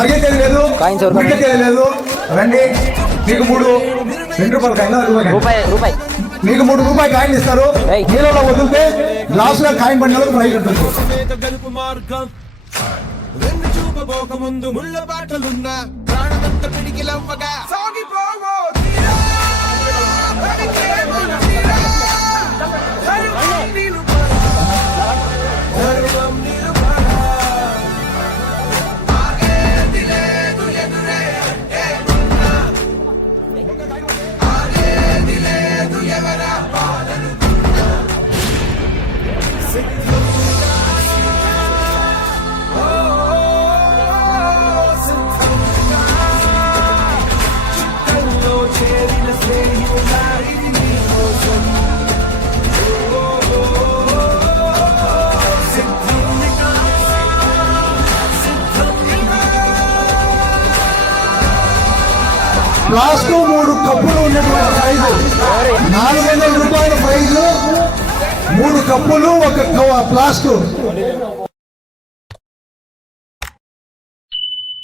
పరిగెత్తేది లేదు, పరిగెత్తేది లేదు. రండి, మీకు 3 2 రూపాయలు కాయిన్, రూపాయి మీకు 3 రూపాయలు కాయిన్ ఇస్తారు. నీళ్ళలో వదిలితే గ్లాసులో కాయిన్ పడిన ప్రైజ్ ఉంటుంది. ముందు ముళ్ళ బాటలున్నా ప్రాణమంత పిడికిలవ్వగా సాగిపోవో ప్లాస్క్ 3 కప్పులు ఉన్నటువంటి ప్రైజు 400 రూపాయల ప్రైజు, 3 కప్పులు 1 ప్లాస్క్.